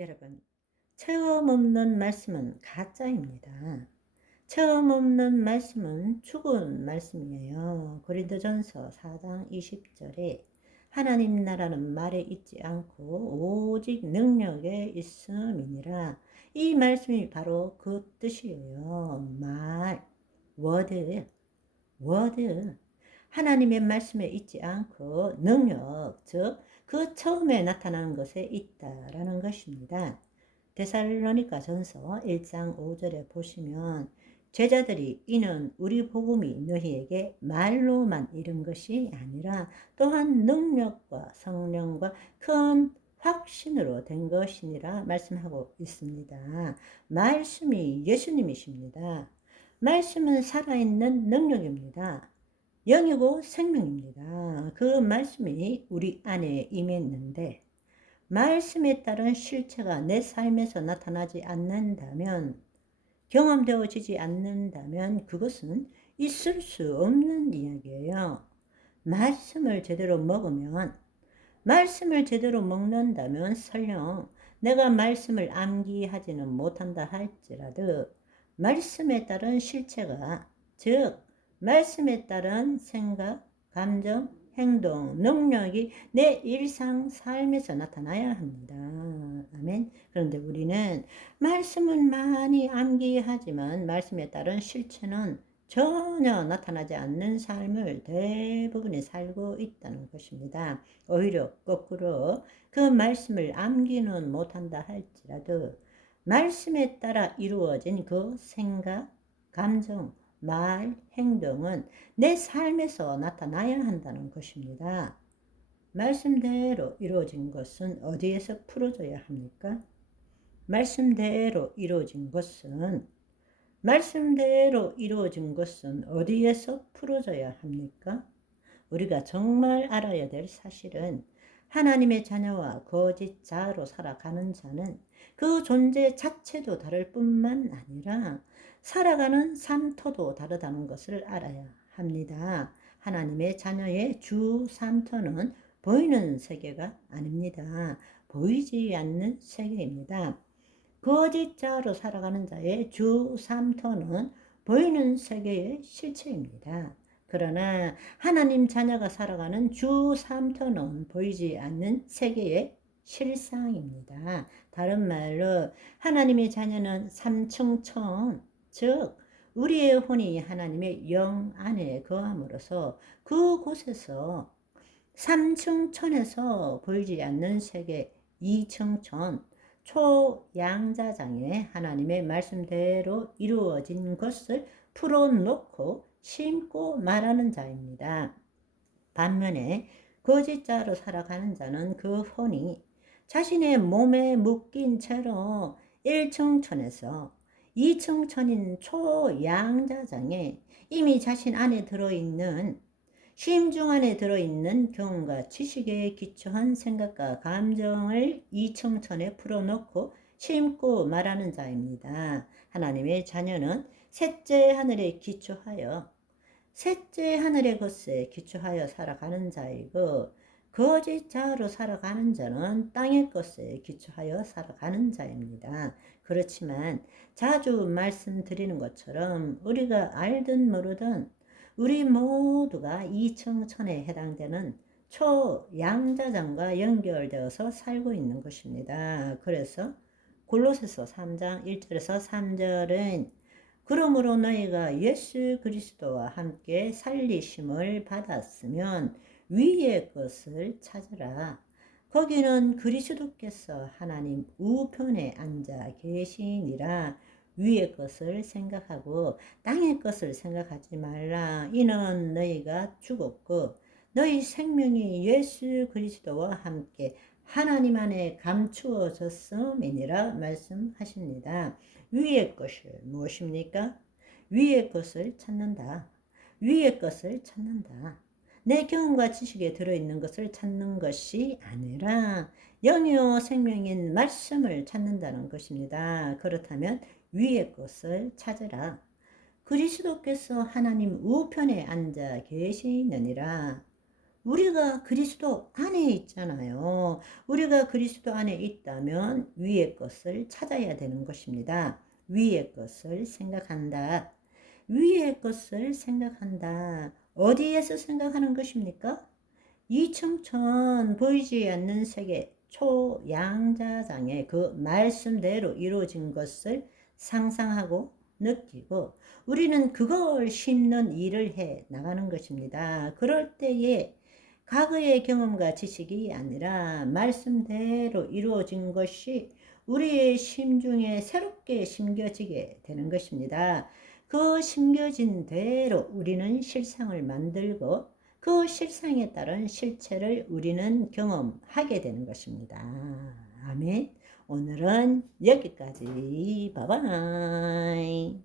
여러분, 체험 없는 말씀은 가짜입니다. 체험 없는 말씀은 죽은 말씀이에요. 고린도전서 4장 20절에 하나님 나라는 말에 있지 않고 오직 능력에 있음이니라. 이 말씀이 바로 그 뜻이에요. 말, 워드, 워드. 하나님의 말씀에 있지 않고 능력, 즉 그 처음에 나타나는 것에 있다라는 것입니다. 데살로니가 전서 1장 5절에 보시면 제자들이 이는 우리 복음이 너희에게 말로만 이른 것이 아니라 또한 능력과 성령과 큰 확신으로 된 것이니라 말씀하고 있습니다. 말씀이 예수님이십니다. 말씀은 살아있는 능력입니다. 영이고 생명입니다. 그 말씀이 우리 안에 임했는데 말씀에 따른 실체가 내 삶에서 나타나지 않는다면, 경험되어지지 않는다면 그것은 있을 수 없는 이야기예요. 말씀을 제대로 먹으면, 말씀을 제대로 먹는다면 설령 내가 말씀을 암기하지는 못한다 할지라도 말씀에 따른 실체가, 즉 말씀에 따른 생각, 감정, 행동, 능력이 내 일상 삶에서 나타나야 합니다. 아멘. 그런데 우리는 말씀은 많이 암기하지만 말씀에 따른 실체는 전혀 나타나지 않는 삶을 대부분이 살고 있다는 것입니다. 오히려 거꾸로 그 말씀을 암기는 못한다 할지라도 말씀에 따라 이루어진 그 생각, 감정, 말, 행동은 내 삶에서 나타나야 한다는 것입니다. 말씀대로 이루어진 것은 어디에서 풀어져야 합니까? 말씀대로 이루어진 것은 어디에서 풀어져야 합니까? 우리가 정말 알아야 될 사실은 하나님의 자녀와 거짓 자로 살아가는 자는 그 존재 자체도 다를 뿐만 아니라 살아가는 삶터도 다르다는 것을 알아야 합니다. 하나님의 자녀의 주 삶터는 보이는 세계가 아닙니다. 보이지 않는 세계입니다. 거짓 자로 살아가는 자의 주 삶터는 보이는 세계의 실체입니다. 그러나 하나님 자녀가 살아가는 주 삶터는 보이지 않는 세계의 실상입니다. 다른 말로 하나님의 자녀는 삼층천, 즉 우리의 혼이 하나님의 영 안에 거함으로써 그곳에서 삼층천에서 보이지 않는 세계 이층천, 초양자장에 하나님의 말씀대로 이루어진 것을 풀어놓고 심고 말하는 자입니다. 반면에 거짓자로 살아가는 자는 그 혼이 자신의 몸에 묶인 채로 1층천에서 2층천인 초양자장에 이미 자신 안에 들어있는 심중 안에 들어있는 경험과 지식에 기초한 생각과 감정을 이층천에 풀어놓고 심고 말하는 자입니다. 하나님의 자녀는 셋째 하늘에 기초하여 셋째 하늘의 것에 기초하여 살아가는 자이고 거짓 자로 살아가는 자는 땅의 것에 기초하여 살아가는 자입니다. 그렇지만 자주 말씀드리는 것처럼 우리가 알든 모르든 우리 모두가 이층천에 해당되는 초양자장과 연결되어서 살고 있는 것입니다. 그래서 골로새서 3장 1절에서 3절은 그러므로 너희가 예수 그리스도와 함께 살리심을 받았으면 위의 것을 찾으라. 거기는 그리스도께서 하나님 우편에 앉아 계시니라. 위의 것을 생각하고 땅의 것을 생각하지 말라. 이는 너희가 죽었고 너희 생명이 예수 그리스도와 함께 하나님 안에 감추어졌음이니라 말씀하십니다. 위의 것을 무엇입니까? 위의 것을 찾는다. 위의 것을 찾는다. 내 경험과 지식에 들어있는 것을 찾는 것이 아니라 영이요 생명인 말씀을 찾는다는 것입니다. 그렇다면 위의 것을 찾으라. 그리스도께서 하나님 우편에 앉아 계시느니라. 우리가 그리스도 안에 있잖아요. 우리가 그리스도 안에 있다면 위의 것을 찾아야 되는 것입니다. 위의 것을 생각한다. 위의 것을 생각한다. 어디에서 생각하는 것입니까? 이층천 보이지 않는 세계 초양자장의 그 말씀대로 이루어진 것을 상상하고 느끼고 우리는 그걸 심는 일을 해 나가는 것입니다. 그럴 때에 과거의 경험과 지식이 아니라 말씀대로 이루어진 것이 우리의 심중에 새롭게 심겨지게 되는 것입니다. 그 심겨진 대로 우리는 실상을 만들고 그 실상에 따른 실체를 우리는 경험하게 되는 것입니다. 아멘. 오늘은 여기까지. 바이바이.